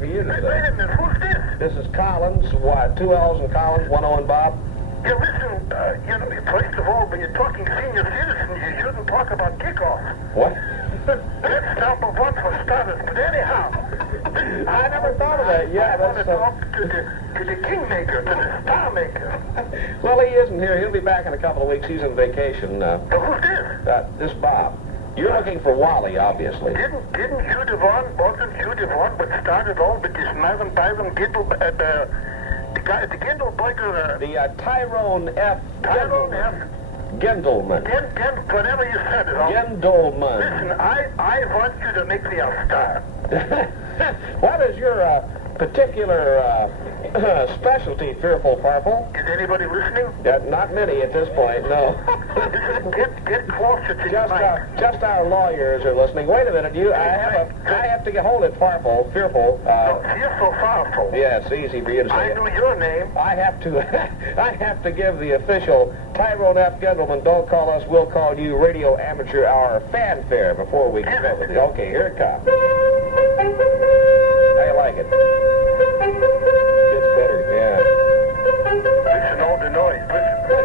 for you to Hey, say. wait a minute, who's this? This is Collins, what, 2 L's in Collins, 1 O in Bob? Yeah, listen, first of all, when you're talking senior citizens, you shouldn't talk about kickoff. What? That's number one for starters. But anyhow, I never thought of that. Yeah, I want to that's... talk to the kingmaker, to the star maker. Well, he isn't here. He'll be back in a couple of weeks. He's on vacation. Who's this? This Bob. You're looking for Wally, obviously. Didn't Hugh Devon, wasn't Hugh Devon what started all with this Marvin Byron Gindel, the guy, the Gindelberger, The Tyrone F. Tyrone F. Gendelman. Whatever you said it all. Gendelman. Listen, I want you to make me a star. What is your particular specialty, Fearful Farfel? Is anybody listening? Not many at this point, no. Get closer to your mic. Just our lawyers are listening. Wait a minute, I have to hold it, Farfel, Fearful. No, Fearful Farfel. Yeah, it's easy for you to say. I knew your name. I have to give the official Tyrone F. Gendelman, don't call us, we'll call you Radio Amateur Hour fanfare before we get with it. Okay, here it comes. How you like it? Gets better, yeah. Listen, all the noise. Listen.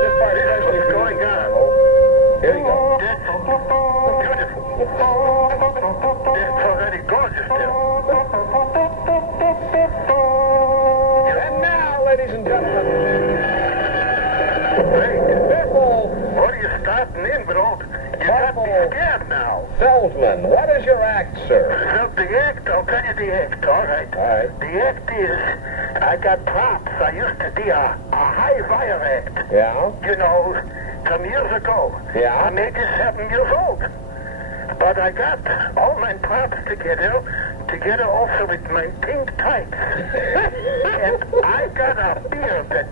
This part is actually What's going on? Here you go. That's beautiful. It's already gorgeous there. And now, ladies and gentlemen, Hey, Fearful what are you starting in with all... You got me scared now. Feldman, what is your act, sir? Well, the act, I'll tell you the act, all right? All right. The act is, I got props. I used to be a high wire act. Yeah? You know, some years ago. Yeah. I'm 87 years old. But I got all my props together also with my pink tights. And I got a beard that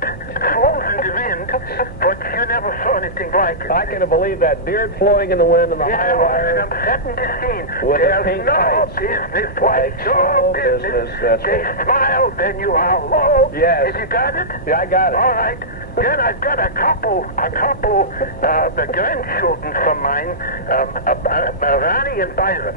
flows in the wind, but you never saw anything like it. I can believe that beard flowing in the wind and the high And wire. I'm setting the scene. With the There's pink no tights. business like show business. That's They right. smile, then you are low. Yes. Have you got it? Yeah, I got it. All right. Then I've got a couple, the grandchildren from mine, Ronnie and Byron.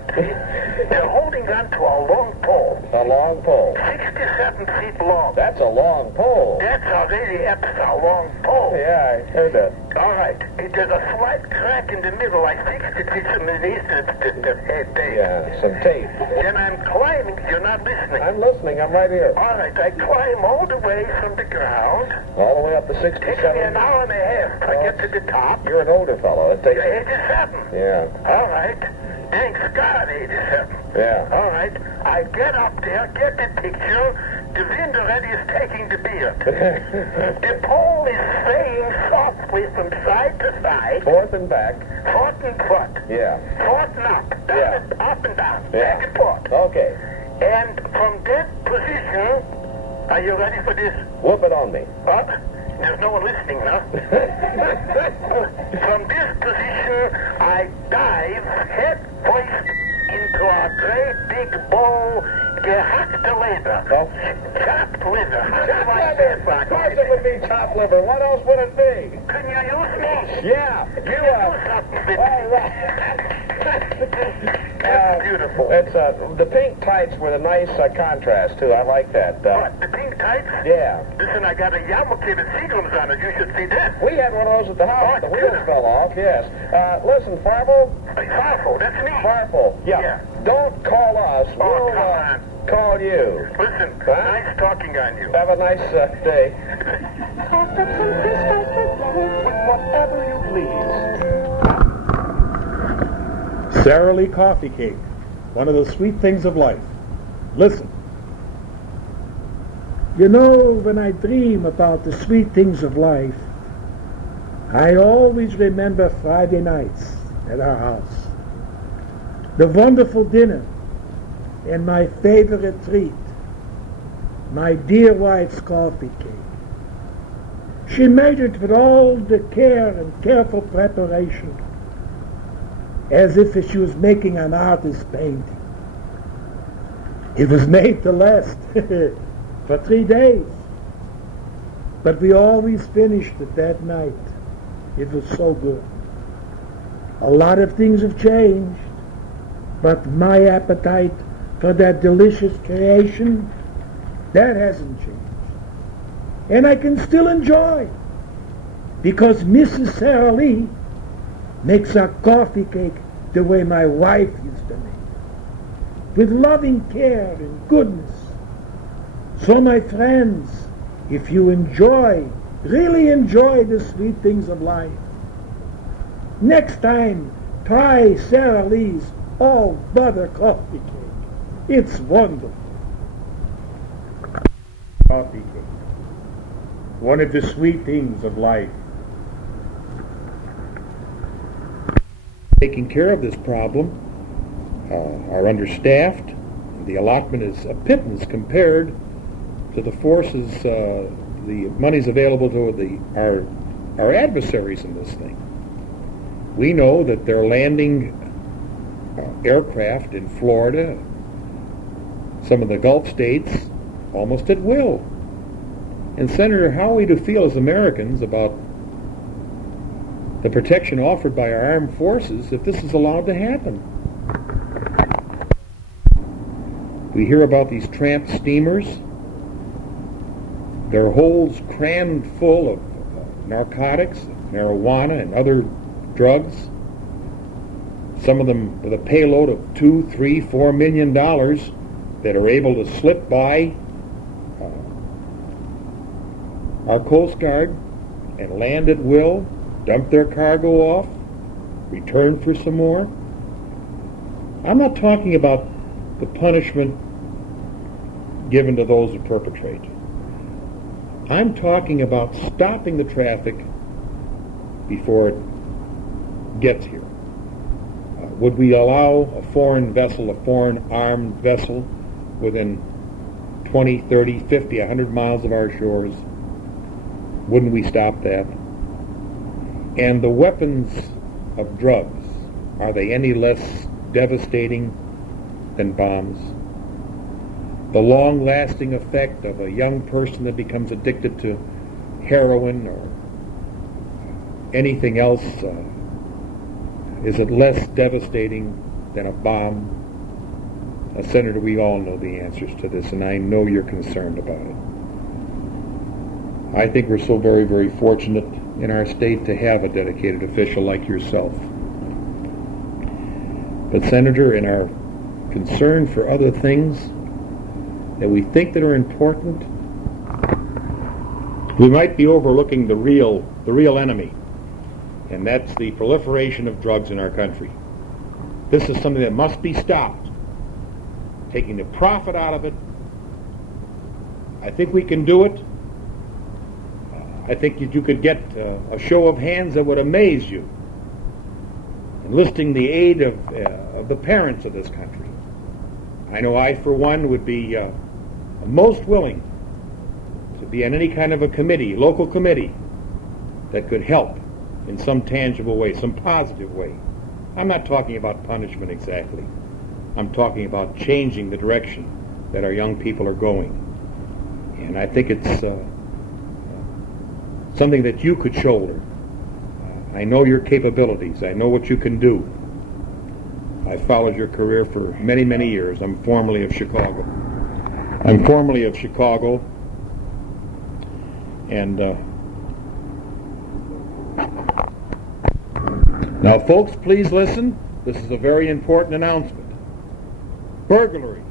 They're holding on to a long pole. A long pole. 67 feet long. That's a long pole. That's a really extra long pole. Yeah, I heard that. All right. There's a slight crack in the middle. I fixed it with some adhesive tape. Yeah, some tape. Then I'm climbing. You're not listening. I'm listening. I'm right here. All right. I climb all the way from the ground. All the way up to Takes me 67. an hour and a half to get to the top. You're an older fellow. It takes. 87. Yeah. All right. Thanks God, 87. Yeah. All right. I get up there, get the picture. The wind already is taking the beard. The pole is swaying softly from side to side. Forth and back. Forth and front. Yeah. Forth and up. Down Yeah. and up and down. Yeah. Back and forth. Okay. And from that position, are you ready for this? Whoop it on me. What? There's no one listening now. From this position, I dive head first into a great big bowl, gehackte liver. Oh. Chopped liver. How do I say it, Of course it would be chopped liver. What else would it be? Can you use me? Yeah. You do something with All me. right. That's beautiful. It's the pink tights were a nice contrast too. I like that. What, the pink tights? Yeah. Listen, I got a yarmulke with seagrams on it. You should see that. We had one of those at the house. Oh, The wheels yeah. fell off. Yes. Listen, Farfel. Farfel, that's me. Farfel. Yeah. Yeah. Don't call us. Oh, We'll come on. call you. Listen, Huh? nice talking on you. Have a nice day. Whatever you please. Sara Lee coffee cake, one of the sweet things of life. Listen. You know, when I dream about the sweet things of life, I always remember Friday nights at our house. The wonderful dinner and my favorite treat, my dear wife's coffee cake. She made it with all the care and careful preparation, as if she was making an artist's painting. It was made to last for 3 days, but we always finished it that night. It was so good. A lot of things have changed, but my appetite for that delicious creation, that hasn't changed. And I can still enjoy, because Mrs. Sara Lee makes a coffee cake the way my wife used to make, with loving care and goodness. So my friends, if you really enjoy the sweet things of life, next time try Sara Lee's all butter coffee cake. It's wonderful. Coffee cake, one of the sweet things of life. Taking care of this problem are understaffed. The allotment is a pittance compared to the forces, the monies available to our adversaries in this thing. We know that they're landing aircraft in Florida, some of the Gulf states, almost at will. And Senator, how are we to feel as Americans about the protection offered by our armed forces if this is allowed to happen? We hear about these tramp steamers. Their holds crammed full of narcotics, marijuana, and other drugs. Some of them with a payload of $2, $3, $4 million that are able to slip by our Coast Guard and land at will, dump their cargo off, return for some more. I'm not talking about the punishment given to those who perpetrate. I'm talking about stopping the traffic before it gets here. Would we allow a foreign vessel, a foreign armed vessel, within 20, 30, 50, 100 miles of our shores? Wouldn't we stop that? And the weapons of drugs, are they any less devastating than bombs? The long-lasting effect of a young person that becomes addicted to heroin or anything else, is it less devastating than a bomb? Senator, we all know the answers to this, and I know you're concerned about it. I think we're so very, very fortunate in our state to have a dedicated official like yourself. But Senator, in our concern for other things that we think that are important, we might be overlooking the real enemy, and that's the proliferation of drugs in our country. This is something that must be stopped. Taking the profit out of it, I think we can do it. I think that you could get a show of hands that would amaze you, enlisting the aid of the parents of this country. I know I, for one, would be most willing to be on any kind of a committee, local committee, that could help in some tangible way, some positive way. I'm not talking about punishment exactly. I'm talking about changing the direction that our young people are going. And I think it's something that you could shoulder. I know your capabilities. I know what you can do. I've followed your career for many, many years. I'm formerly of Chicago. And now, folks, please listen. This is a very important announcement. Burglary,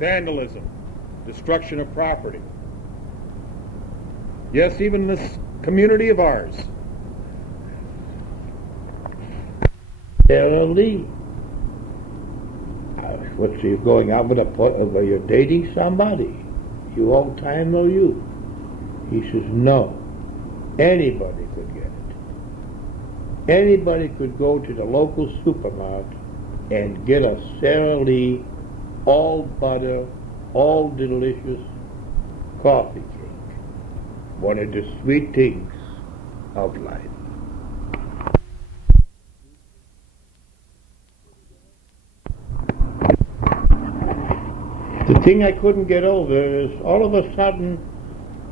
vandalism, destruction of property. Yes, even this community of ours. Sara Lee. What's she going out with you're dating somebody? You old time or you? He says, no. Anybody could get it. Anybody could go to the local supermarket and get a Sara Lee all butter, all delicious coffee cake. One of the sweet things of life. The thing I couldn't get over is all of a sudden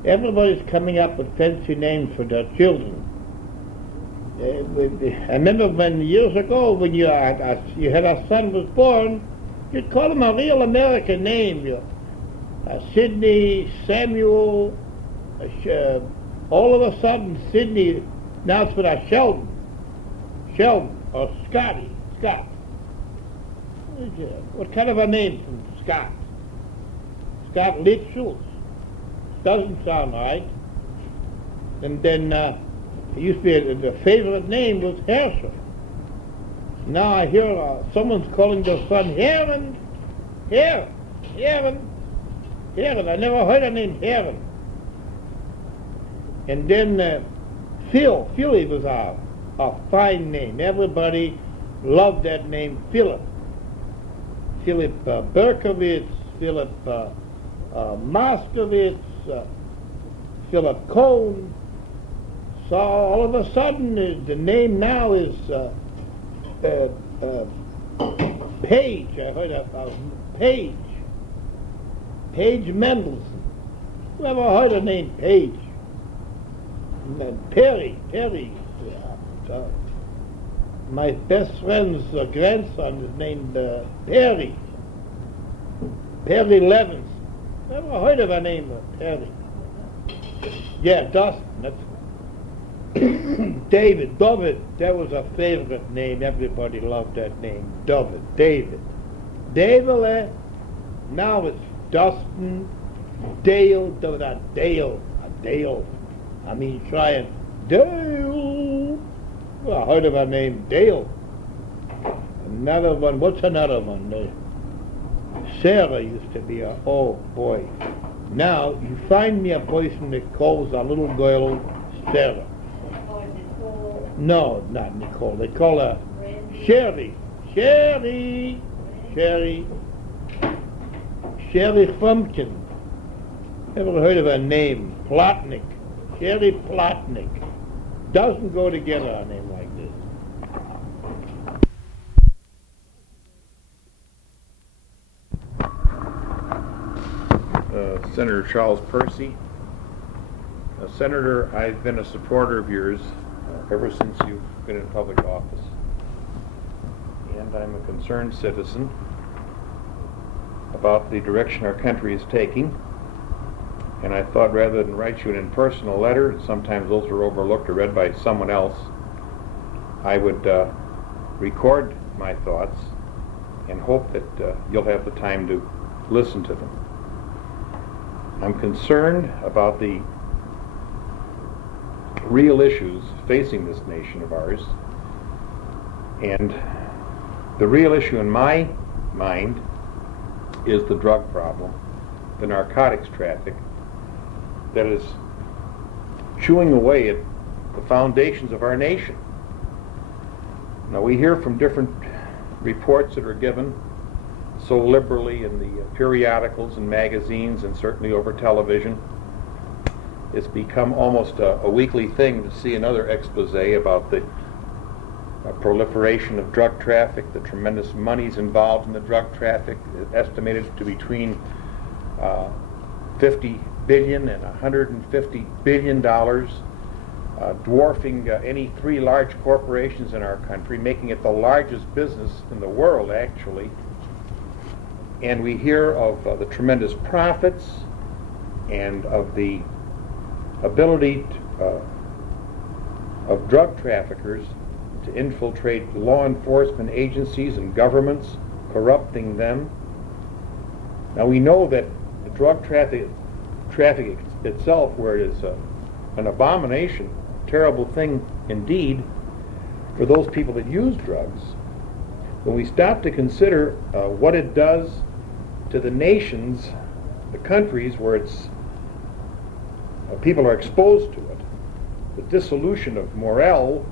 everybody's coming up with fancy names for their children. I remember when years ago when you had a son was born, Just call him a real American name. Sidney, Samuel, all of a sudden Sidney, now it's with a Sheldon, or Scotty, Scott. What kind of a name from Scott? Scott Litschultz. Doesn't sound right. And then it used to be the favorite name was Herschel. Now I hear someone's calling their son Heron. I never heard a name Heron. And then Philly was a fine name. Everybody loved that name, Philip. Philip Berkowitz, Philip Moskowitz, Philip Cohn. So all of a sudden the name now is Page. I heard about Page. Page Mendelssohn. Who ever heard the name Page? And then Perry. My best friend's grandson is named Perry. Perry Levinson. Never heard of a name Perry. Yeah, Dustin. That's David, that was a favorite name. Everybody loved that name. David. Now it's Dustin, Dale, Dale. I mean, trying Dale. Well, I heard of a name Dale. Another one, what's another one? Sarah used to be oh boy. Now, you find me a person that calls a little girl Sarah. No, not Nicole. They call her Sherry. Sherry Frumpkin. Ever heard of her name? Plotnick. Sherry Plotnick. Doesn't go together, a name like this. Senator Charles Percy. Senator, I've been a supporter of yours ever since you've been in public office. And I'm a concerned citizen about the direction our country is taking. And I thought rather than write you an impersonal letter, and sometimes those are overlooked or read by someone else, I would record my thoughts and hope that you'll have the time to listen to them. I'm concerned about the real issues facing this nation of ours, and the real issue in my mind is the drug problem, the narcotics traffic that is chewing away at the foundations of our nation. Now, we hear from different reports that are given so liberally in the periodicals and magazines and certainly over television. It's become almost a weekly thing to see another expose about the proliferation of drug traffic, the tremendous monies involved in the drug traffic, estimated to between 50 billion and 150 billion dollars, dwarfing any three large corporations in our country, making it the largest business in the world, actually. And we hear of the tremendous profits and of the ability of drug traffickers to infiltrate law enforcement agencies and governments, corrupting them. Now, we know that the drug traffic itself, where it is an abomination, terrible thing indeed for those people that use drugs, when we stop to consider what it does to the nations, the countries where it's people are exposed to it, the dissolution of morale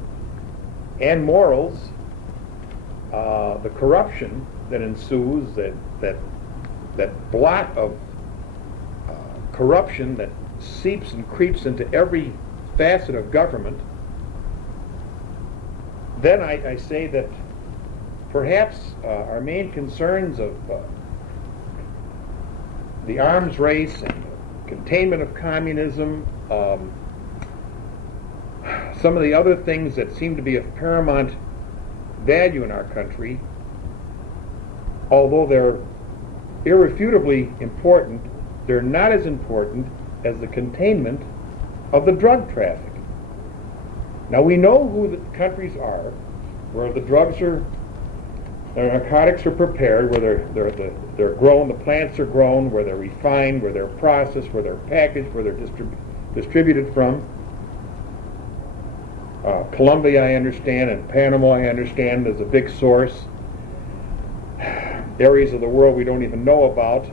and morals, the corruption that ensues, that blot of corruption that seeps and creeps into every facet of government, then I say that perhaps our main concerns of the arms race and containment of communism, some of the other things that seem to be of paramount value in our country, although they're irrefutably important, they're not as important as the containment of the drug traffic. Now we know who the countries are where the drugs are, the narcotics are prepared, where they're grown, the plants are grown, where they're refined, where they're processed, where they're packaged, where they're distributed from. Colombia, I understand, and Panama, I understand, is a big source. Areas of the world we don't even know about.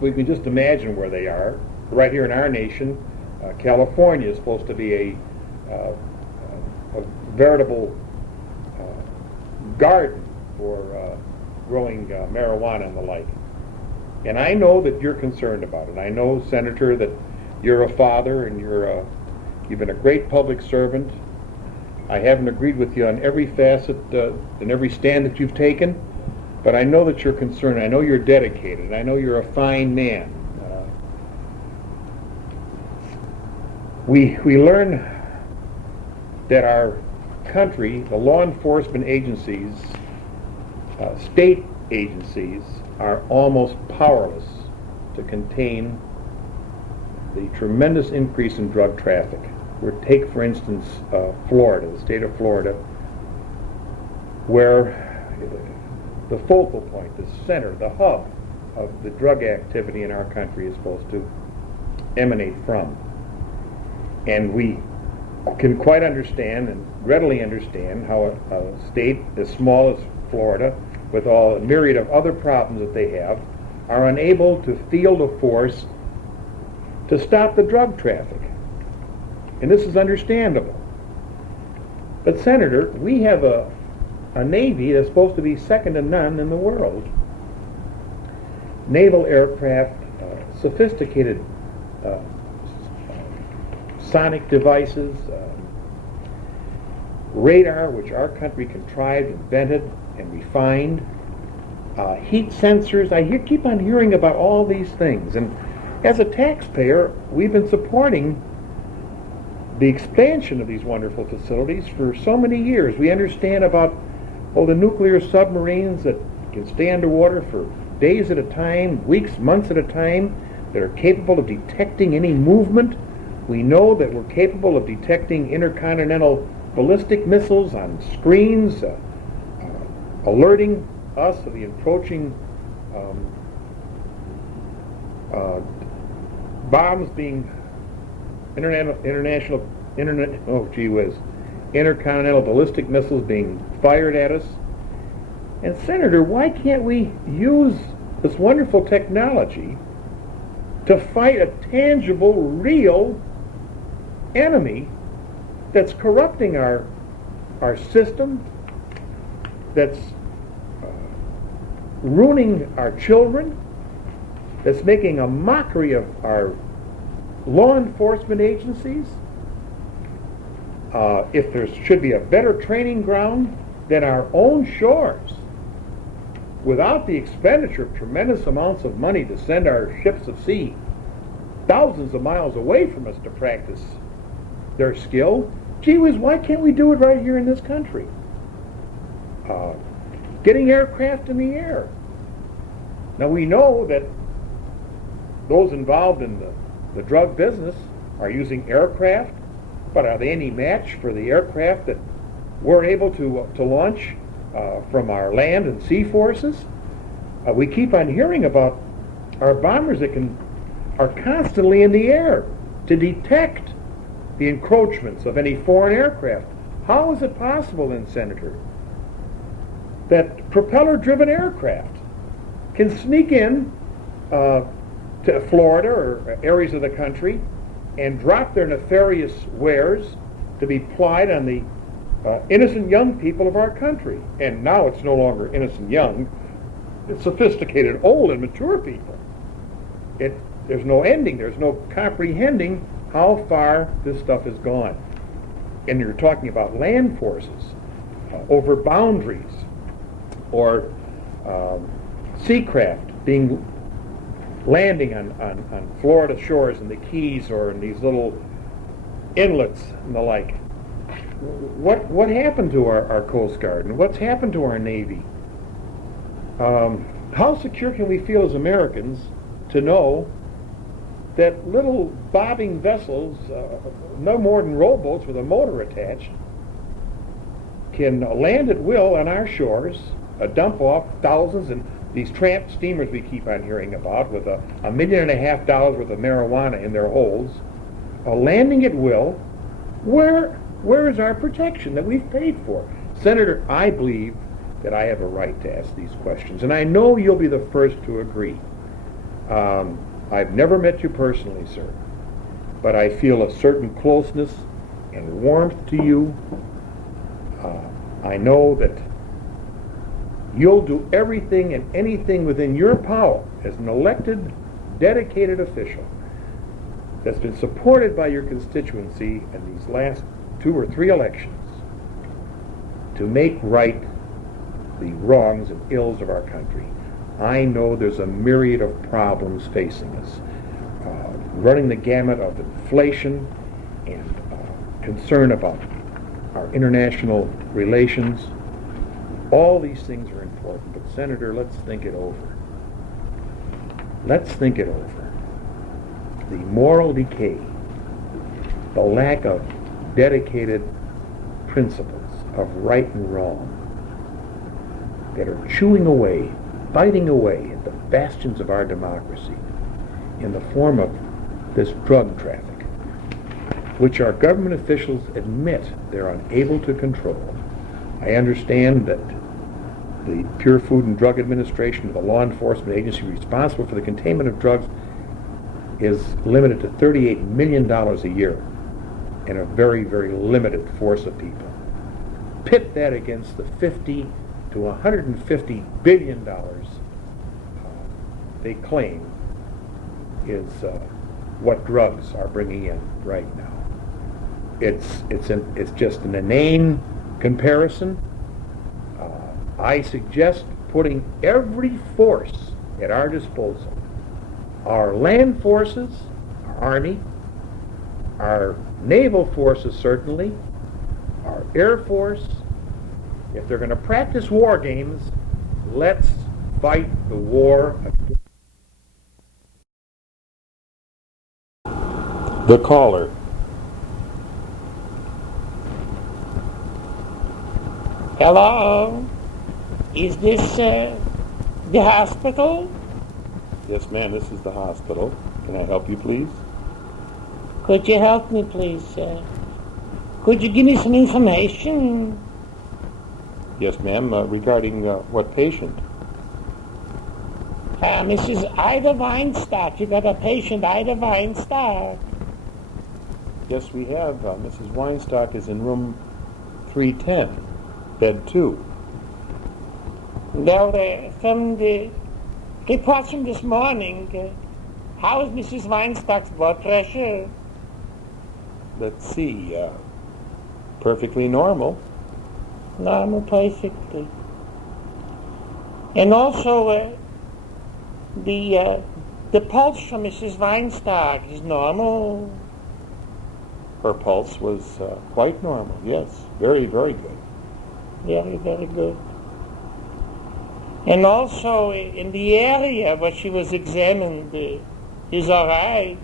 We can just imagine where they are. Right here in our nation, California is supposed to be a veritable garden for growing marijuana and the like. And I know that you're concerned about it. I know, Senator, that you're a father and you've been a great public servant. I haven't agreed with you on every facet and every stand that you've taken, but I know that you're concerned. I know you're dedicated. I know you're a fine man. We learn that our country, the law enforcement agencies, state agencies, are almost powerless to contain the tremendous increase in drug traffic. Take, for instance, Florida, the state of Florida, where the focal point, the center, the hub of the drug activity in our country is supposed to emanate from. And we can quite understand and readily understand how a state as small as Florida, with a myriad of other problems that they have, are unable to field a force to stop the drug traffic. And this is understandable. But Senator, we have a Navy that's supposed to be second to none in the world. Naval aircraft, sophisticated sonic devices, radar, which our country contrived, invented, and refined, heat sensors. I keep on hearing about all these things. And as a taxpayer, we've been supporting the expansion of these wonderful facilities for so many years. We understand about the nuclear submarines that can stay underwater for days at a time, weeks, months at a time, that are capable of detecting any movement. We know that we're capable of detecting intercontinental ballistic missiles on screens, alerting us of the approaching bombs being intercontinental ballistic missiles being fired at us. And Senator, why can't we use this wonderful technology to fight a tangible, real enemy that's corrupting our system, that's ruining our children, that's making a mockery of our law enforcement agencies? If there should be a better training ground than our own shores, without the expenditure of tremendous amounts of money to send our ships of sea thousands of miles away from us to practice their skill, gee whiz, why can't we do it right here in this country? Getting aircraft in the air. Now we know that those involved in the drug business are using aircraft, but are they any match for the aircraft that we're able to launch from our land and sea forces? We keep on hearing about our bombers that are constantly in the air to detect the encroachments of any foreign aircraft. How is it possible then, Senator, that propeller-driven aircraft can sneak in to Florida or areas of the country and drop their nefarious wares to be plied on the innocent young people of our country? And now it's no longer innocent young, it's sophisticated old and mature people. There's no ending, there's no comprehending how far this stuff has gone. And you're talking about land forces over boundaries, or seacraft landing on Florida shores and the Keys or in these little inlets and the like. What happened to our Coast Guard, and what's happened to our Navy? How secure can we feel as Americans to know that little bobbing vessels, no more than rowboats with a motor attached, can land at will on our shores, dump off thousands, and these tramp steamers we keep on hearing about with $1.5 million worth of marijuana in their holds, landing at will? Where is our protection that we've paid for? Senator, I believe that I have a right to ask these questions, and I know you'll be the first to agree. I've never met you personally, sir, but I feel a certain closeness and warmth to you. I know that you'll do everything and anything within your power as an elected, dedicated official that's been supported by your constituency in these last 2 or 3 elections to make right the wrongs and ills of our country. I know there's a myriad of problems facing us, running the gamut of inflation and concern about our international relations. All these things are important, but Senator, let's think it over. Let's think it over. The moral decay, the lack of dedicated principles of right and wrong that are chewing away, biting away at the bastions of our democracy in the form of this drug traffic, which our government officials admit they're unable to control. I understand that the Pure Food and Drug Administration, the law enforcement agency responsible for the containment of drugs, is limited to $38 million a year and a very, very limited force of people. Pit that against the $50 to $150 billion they claim is what drugs are bringing in right now. It's just an inane comparison. I suggest putting every force at our disposal. Our land forces, our Army, our naval forces certainly, our Air Force. If they're going to practice war games, let's fight the war. The caller. Hello? Is this the hospital? Yes, ma'am, this is the hospital. Can I help you, please? Could you help me, please, sir? Could you give me some information? Yes, ma'am. Regarding what patient? Mrs. Ida Weinstock. You got a patient, Ida Weinstock. Yes, we have. Mrs. Weinstock is in room 310, bed 2. Well, from the reports from this morning, how is Mrs. Weinstock's blood pressure? Let's see. Perfectly normal. Normal, perfectly. And also, the pulse from Mrs. Weinstock is normal. Her pulse was quite normal, yes. Very, very good. Very, very good. And also, in the area where she was examined, is all right.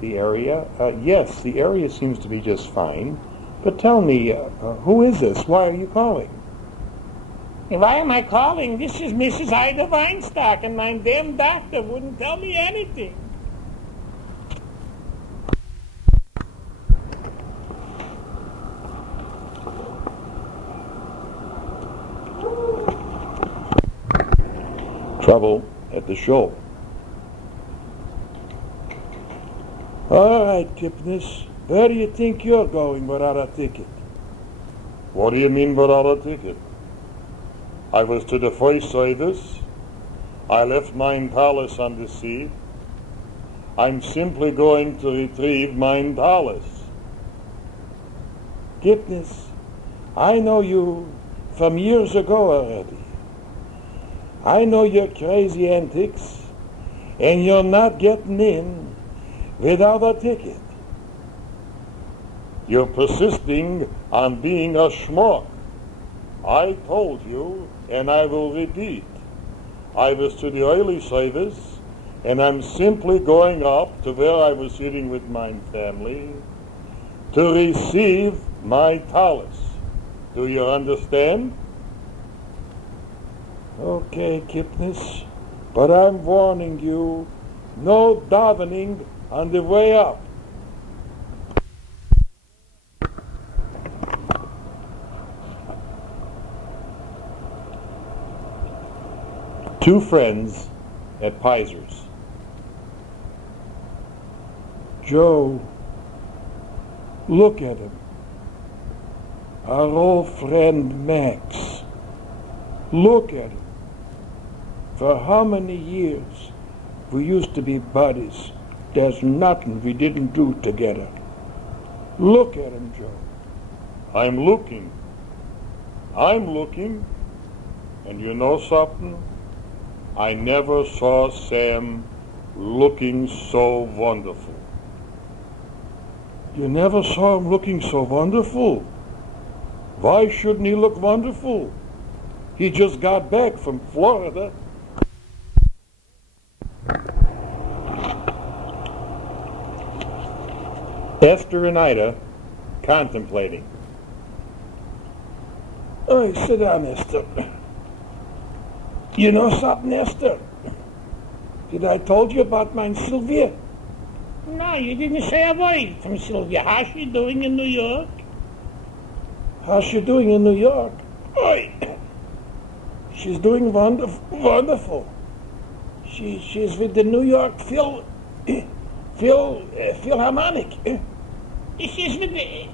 The area? Yes, the area seems to be just fine. But tell me, who is this? Why are you calling? And why am I calling? This is Mrs. Ida Weinstock, and my damn doctor wouldn't tell me anything. Trouble at the show. All right, Kipnis. Where do you think you're going without a ticket? What do you mean without a ticket? I was to the first service. I left mine palace on the sea. I'm simply going to retrieve mine palace. Kipnis, I know you from years ago already. I know your crazy antics, and you're not getting in without a ticket. You're persisting on being a schmuck. I told you and I will repeat. I was to the early service, and I'm simply going up to where I was sitting with my family to receive my talus. Do you understand? Okay, Kipnis, but I'm warning you, no davening on the way up. Two friends at Piser's. Joe, look at him. Our old friend Max. Look at him. For how many years we used to be buddies. There's nothing we didn't do together. Look at him, Joe. I'm looking. And you know something? I never saw Sam looking so wonderful. You never saw him looking so wonderful? Why shouldn't he look wonderful? He just got back from Florida. Esther and Ida contemplating. Oh, sit down, Esther. You know something, Esther? Did I told you about my Sylvia? No, you didn't say a word from Sylvia. How's she doing in New York? How's she doing in New York? Oi! She's doing wonderful. She's with the New York Philharmonic. She's with the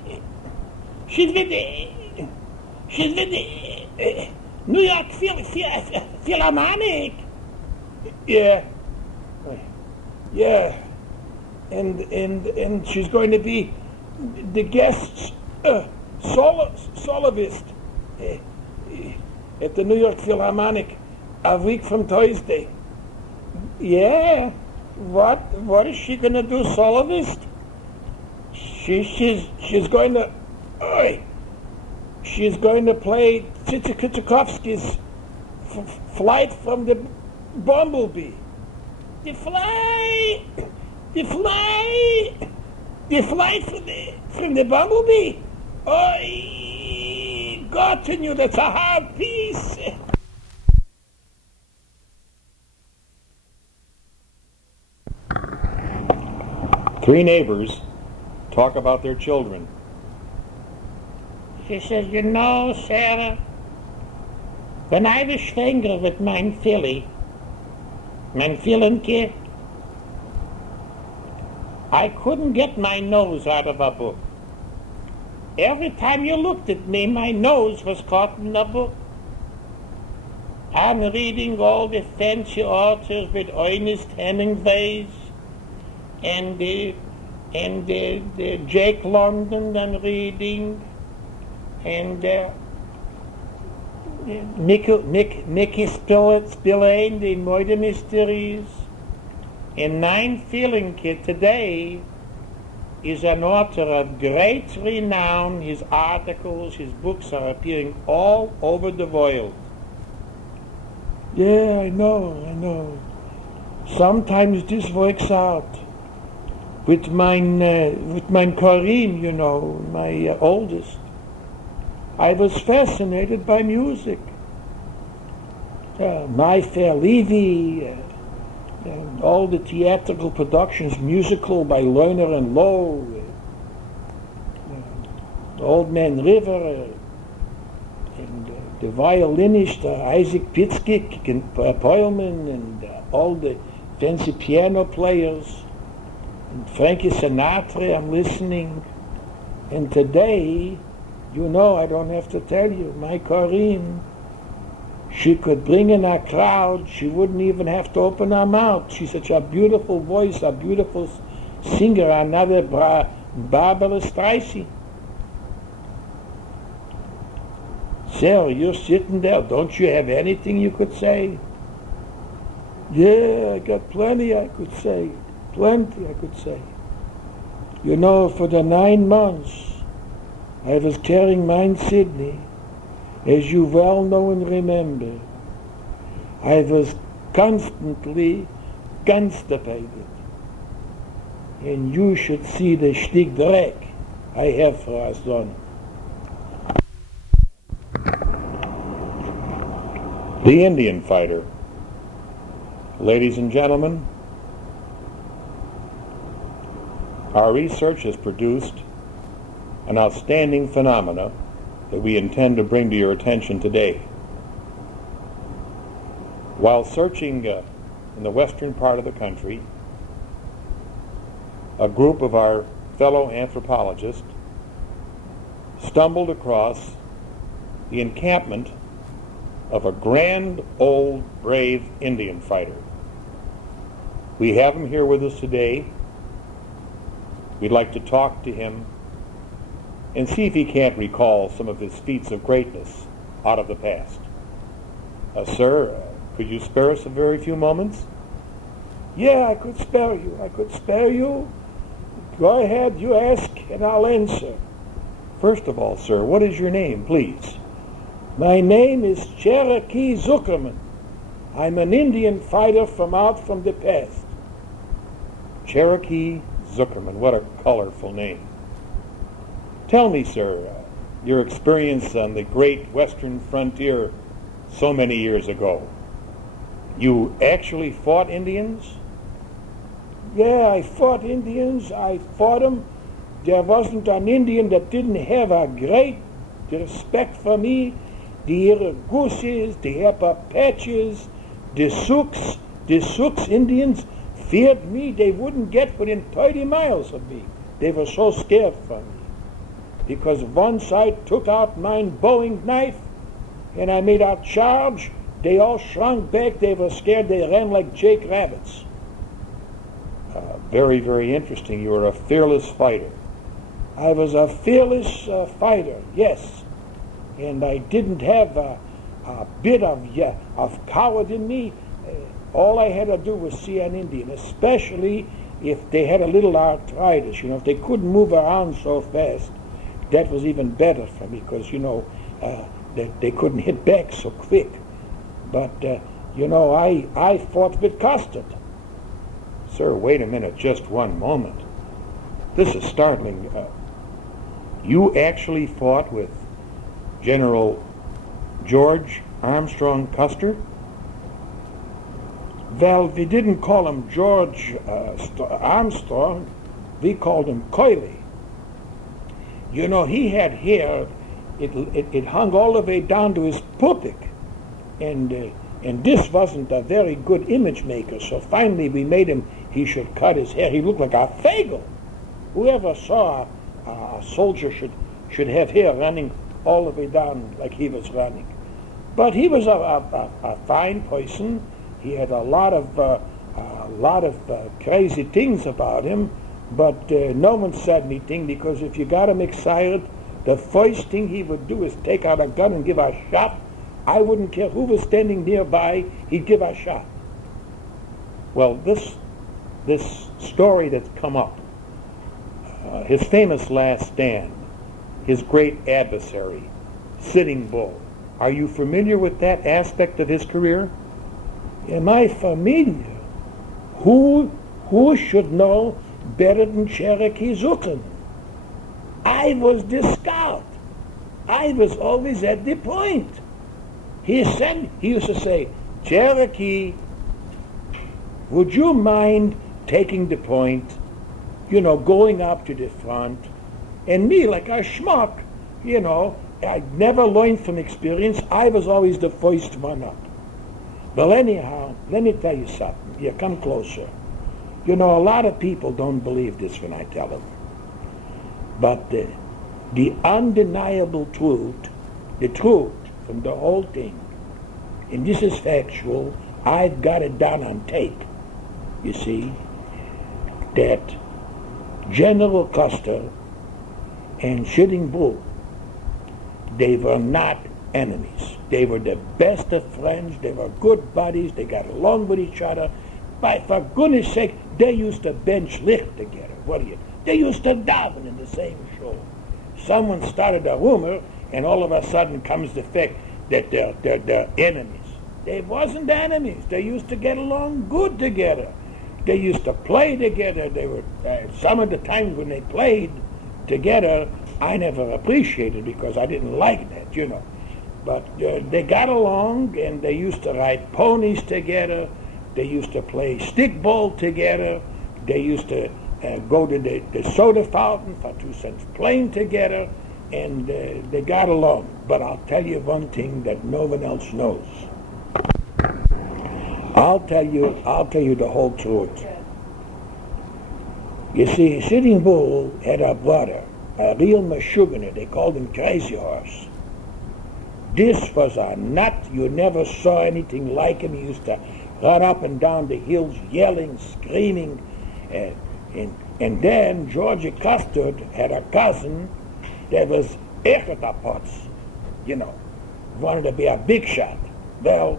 New York Philharmonic. Yeah. And she's going to be the guest soloist at the New York Philharmonic a week from Thursday. Yeah. What is she going to do, soloist? She's going to play Tchaikovsky's Flight from the Bumblebee. The flight from the Bumblebee. Oh, God to you, that's a hard piece. Three neighbors talk about their children. She says, you know, Sarah, when I was schwanger with mein Fillenkind, I couldn't get my nose out of a book. Every time you looked at me, my nose was caught in the book. I'm reading all the fancy authors with Ernest Hemingway's and the Jake London I'm reading, and Mickey Spillane, the murder mysteries. And mein Fillenkind today is an author of great renown. His articles, his books are appearing all over the world. Yeah, I know. Sometimes this works out. With mein Karim, you know, my oldest. I was fascinated by music. My Fair Levy, and all the theatrical productions, musical by Lerner and Lowe, Old Man River, and the violinist Isaac Pitskick and Perlman, and all the fancy piano players, and Frankie Sinatra, I'm listening. And today, you know, I don't have to tell you, my Corinne, she could bring in a crowd. She wouldn't even have to open her mouth. She's such a beautiful voice, a beautiful singer, another Barbara Streisand. Sarah, you're sitting there. Don't you have anything you could say? Yeah, I got plenty I could say. You know, for the 9 months I was carrying mine Sydney, As you well know and remember, I was constantly constipated. And you should see the shtick dreck I have for our son. The Indian fighter. Ladies and gentlemen, our research has produced an outstanding phenomena that we intend to bring to your attention today. While searching in the western part of the country, a group of our fellow anthropologists stumbled across the encampment of a grand old brave Indian fighter. We have him here with us today. We'd like to talk to him and see if he can't recall some of his feats of greatness out of the past. Sir, could you spare us a very few moments? Yeah, I could spare you. Go ahead, you ask, and I'll answer. First of all, sir, what is your name, please? My name is Cherokee Zuckerman. I'm an Indian fighter from out from the past. Cherokee Zuckerman, what a colorful name. Tell me, sir, your experience on the great western frontier so many years ago. You actually fought Indians? Yeah, I fought Indians. I fought them. There wasn't an Indian that didn't have a great respect for me. The Iragouses, the Apaches, the Sioux Indians feared me. They wouldn't get within 30 miles of me. They were so scared for me. Because once I took out my Bowie knife and I made a charge, they all shrunk back. They were scared. They ran like Jake rabbits. Very, very interesting. You were a fearless fighter. I was a fearless fighter, yes. And I didn't have a bit of coward in me. All I had to do was see an Indian, especially if they had a little arthritis. You know, if they couldn't move around so fast, that was even better for me because, you know, they couldn't hit back so quick. But, you know, I fought with custard. Sir, wait a minute, just one moment. This is startling. You actually fought with General George Armstrong Custer? Well, we didn't call him George Armstrong. We called him Coily. You know, he had hair. It hung all the way down to his pulpit. And this wasn't a very good image maker, so finally we made him, he should cut his hair. He looked like a fagel. Whoever saw a soldier should have hair running all the way down like he was running. But he was a fine person. He had a lot of crazy things about him, but no one said anything because if you got him excited, the first thing he would do is take out a gun and give a shot. I wouldn't care who was standing nearby, he'd give a shot. Well, this story that's come up, his famous last stand, his great adversary, Sitting Bull, are you familiar with that aspect of his career? Am I familiar? Who should know better than Cherokee Zuckerman? I was the scout. I was always at the point. He used to say, Cherokee, would you mind taking the point, you know, going up to the front? And me, like a schmuck, you know, I never learned from experience. I was always the first one up. Well, anyhow, let me tell you something. Here, come closer. You know, a lot of people don't believe this when I tell them. But the undeniable truth, the truth from the whole thing, and this is factual, I've got it down on tape, you see, that General Custer and Sitting Bull, they were not enemies. They were the best of friends. They were good buddies. They got along with each other. But for goodness sake, they used to bench lift together. They used to daven in the same show. Someone started a rumor, and all of a sudden comes the fact that they're enemies. They wasn't enemies. They used to get along good together. They used to play together. They were some of the times when they played together, I never appreciated because I didn't like that, you know. But they got along, and they used to ride ponies together. They used to play stickball together. They used to go to the soda fountain for 2 cents playing together, and they got along. But I'll tell you one thing that no one else knows. I'll tell you the whole truth. You see, Sitting Bull had a brother, a real meshuggah. They called him Crazy Horse. This was a nut. You never saw anything like him. He used to run up and down the hills yelling, screaming. And then Georgie Custard had a cousin that was Ekatapots, you know, wanted to be a big shot. Well,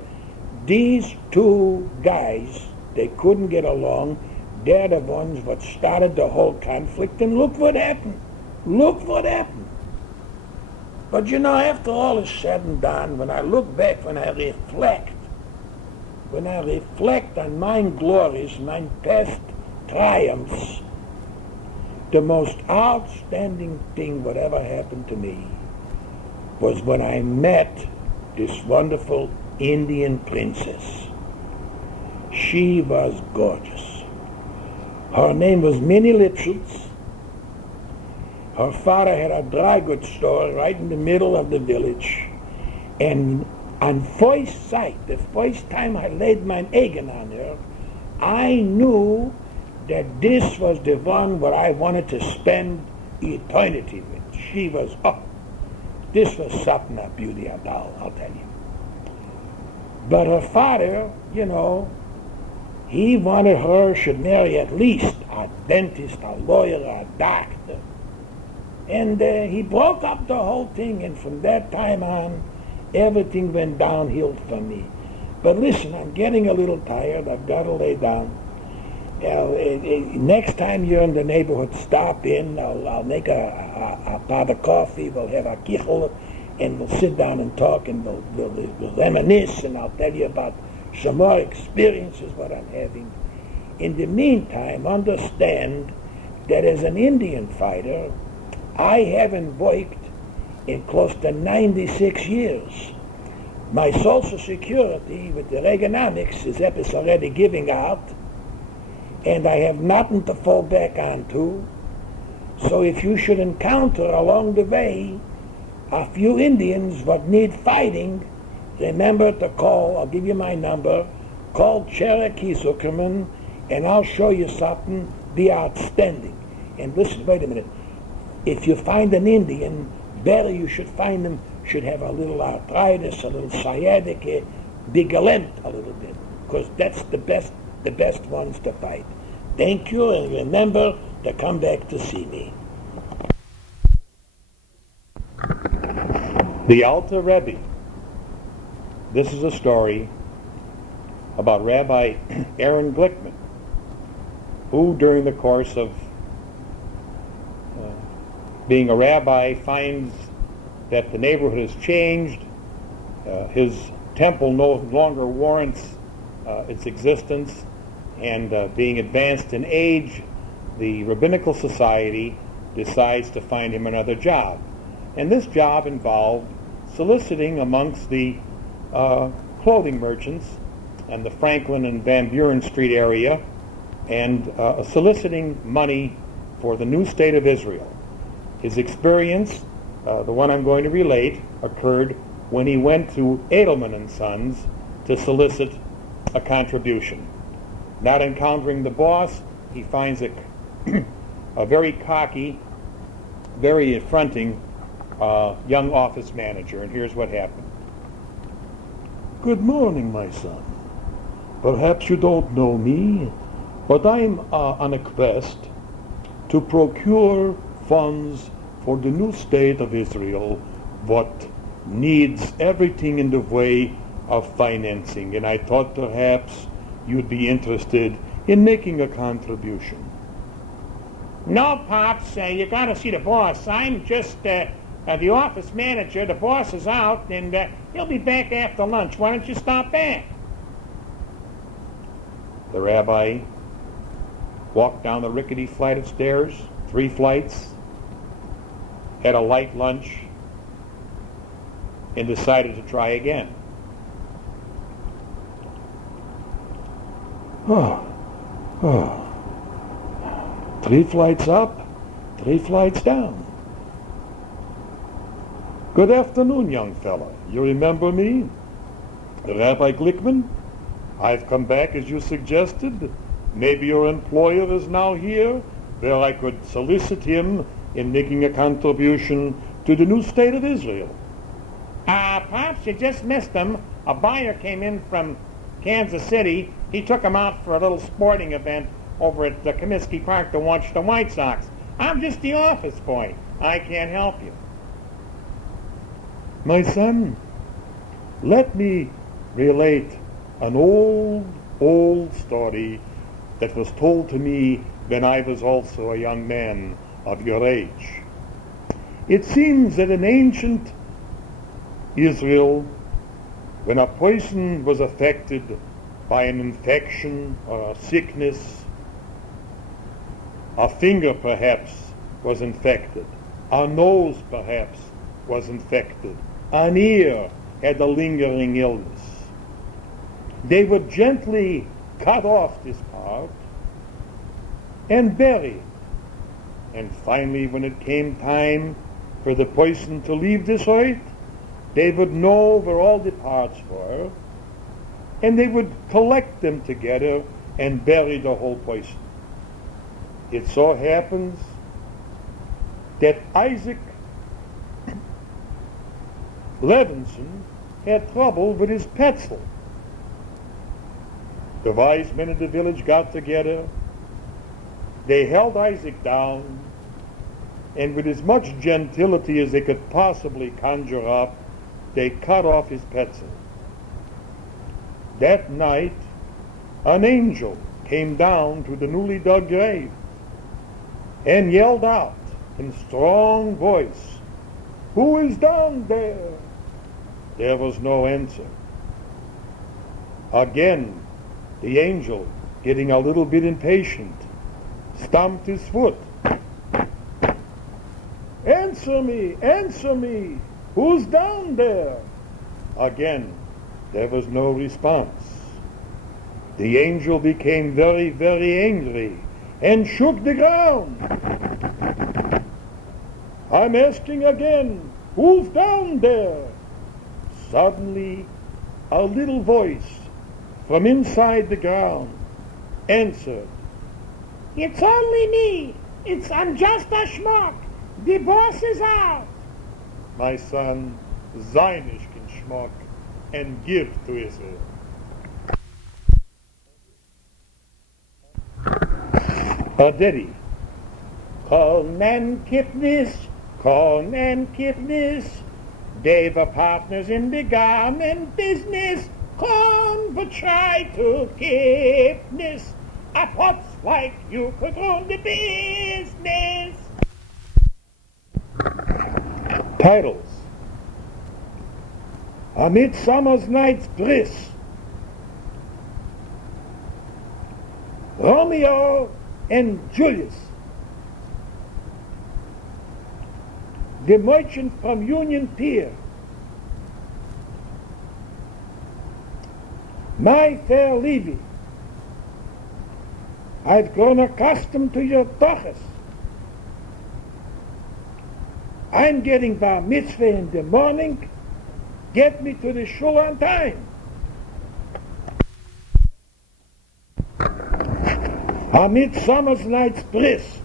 these two guys, they couldn't get along. They're the ones that started the whole conflict, and look what happened. Look what happened. But you know, after all is said and done, when I look back, when I reflect on mine glories, mine past triumphs, the most outstanding thing that ever happened to me was when I met this wonderful Indian princess. She was gorgeous. Her name was Minnie Lipschitz. Her father had a dry goods store right in the middle of the village. And on first sight, the first time I laid my egg on her, I knew that this was the one where I wanted to spend eternity with. She was, this was something of beauty, I'll tell you. But her father, you know, he wanted her should marry at least a dentist, a lawyer, a doctor. And he broke up the whole thing, and from that time on, everything went downhill for me. But listen, I'm getting a little tired. I've got to lay down. Next time you're in the neighborhood, stop in. I'll make a pot of coffee. We'll have a kichel, and we'll sit down and talk, and we'll reminisce, and I'll tell you about some more experiences what I'm having. In the meantime, understand that as an Indian fighter, I haven't worked in close to 96 years. My Social Security with the Reaganomics is already giving out, and I have nothing to fall back onto. So if you should encounter along the way a few Indians that need fighting, remember to call. I'll give you my number. Call Cherokee Zuckerman, and I'll show you something. Be outstanding. And listen, wait a minute. If you find an Indian, better you should find them, should have a little arthritis, a little sciatica, be gelähmt a little bit, because that's the best ones to fight. Thank you, and remember to come back to see me. The Alta Rebbe. This is a story about Rabbi Aaron Glickman, who during the course of being a rabbi finds that the neighborhood has changed. His temple no longer warrants its existence, and being advanced in age, the Rabbinical Society decides to find him another job. And this job involved soliciting amongst the clothing merchants and the Franklin and Van Buren Street area, and soliciting money for the new state of Israel. His experience, the one I'm going to relate, occurred when he went to Edelman and Sons to solicit a contribution. Not encountering the boss, he finds a very cocky, very affronting young office manager, and here's what happened. Good morning, my son. Perhaps you don't know me, but I'm on a quest to procure funds for the new state of Israel, what needs everything in the way of financing, and I thought perhaps you'd be interested in making a contribution. No, Pops, you got to see the boss. I'm just The office manager, the boss, is out, and he'll be back after lunch. Why don't you stop back? The rabbi walked down the rickety flight of stairs, 3 flights, had a light lunch, and decided to try again. Oh. 3 flights up, 3 flights down. Good afternoon, young fella. You remember me? Rabbi Glickman? I've come back as you suggested. Maybe your employer is now here, where I could solicit him in making a contribution to the new state of Israel. Pops, you just missed him. A buyer came in from Kansas City. He took him out for a little sporting event over at the Comiskey Park to watch the White Sox. I'm just the office boy. I can't help you. My son, let me relate an old story that was told to me when I was also a young man of your age. It seems that in ancient Israel, when a person was affected by an infection or a sickness, a finger perhaps was infected, a nose perhaps was infected, an ear had a lingering illness. They would gently cut off this part and bury it. And finally, when it came time for the person to leave this earth, they would know where all the parts were, and they would collect them together and bury the whole person. It so happens that Isaac Levinson had trouble with his pencil. The wise men of the village got together. They held Isaac down, and with as much gentility as they could possibly conjure up, they cut off his pencil. That night, an angel came down to the newly dug grave and yelled out in strong voice, "Who is down there?" There was no answer. Again, the angel, getting a little bit impatient, stamped his foot. "Answer me, who's down there?" Again, there was no response. The angel became very, very angry and shook the ground. "I'm asking again, who's down there?" Suddenly, a little voice from inside the ground answered, "It's only me. I'm just a schmuck. The boss is out." "My son, Zionish can schmuck and give to Israel." A ditty. Korn and Kipnis, they were partners in the garment business. Korn would try to Kipnis. A pots like you could own the business. Titles. A Midsummer's Night's Bliss. Romeo and Julius. The Merchant from Union Pier. My fair Levy, I've grown accustomed to your toches. I'm getting bar mitzvah in the morning. Get me to the shul on time. A Midsummer's Night's Bliss.